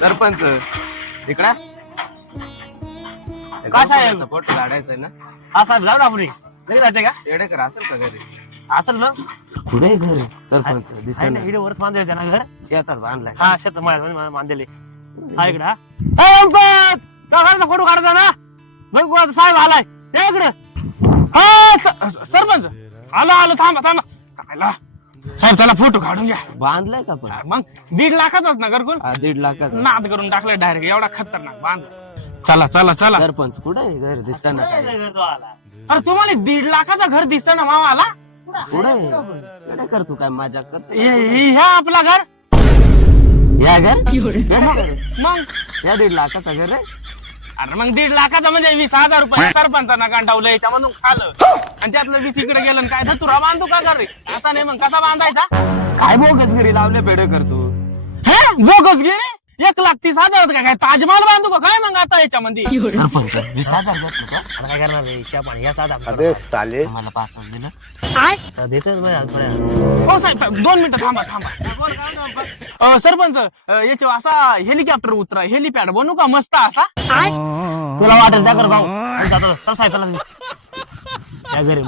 सरपंच इकडा काय साहेब? फोटो काढायचा ना. हा साहेब जाऊ ना आपण लगेच जायचंय का येडेकर असेल का घरी? असेल ना कुठे घर सरपंच दिसेना. इकडे वरच बांधले ना घर शेतात बांधलाय. हा शेत बांधलेले हा इकडे फोटो काढता ना मग साहेब आलाय ये इकडे हा सरपंच आलो थांबा थांबा साहेब चला फोटो काढून घ्या. बांधलाय का पण? मग 1.5 लाखाचाच ना घरकुल 1.5 लाखाचा. नाद करून टाकलाय डायरेक्ट एवढा खतरनाक बांध. चला चला चला सरपंच कुठे घर दिसताना काय? अरे तुम्हाला 1.5 लाखाचा घर दिसत ना मामा आला कुठे येडेकर तू काय मजा करतो? ह्या आपला घर या घर मग या 1.5 लाखाचा घर आहे. अरे मग 1.5 लाखाचा म्हणजे 20,000 रुपये सरपंचांना गांडावलं याच्यामधून खालं आणि त्यातलं 20 इकडे गेलं आणि काय तुरा बांधू का घर रे? असा नाही मग कसा बांधायचा? काय बोगस घरी लावले पेडेकर तू? हे बोगस घे रे 1,30,000 का काय ताजमहल बांधू का काय मग आता याच्यामध्ये? सरपंच 20,000 घेतलं का? आता काय करणार रे चहा पाणी याचा साले मला 5,000 दिलं. देतोय हो साहेब 2 मिनिटं थांबा सरपंच याच्या असा हेलिकॉप्टर उतरा हेलिपॅड बनवू का मस्त असा? तुला वाटेल त्या कर भाऊ साहेब चला त्या घरी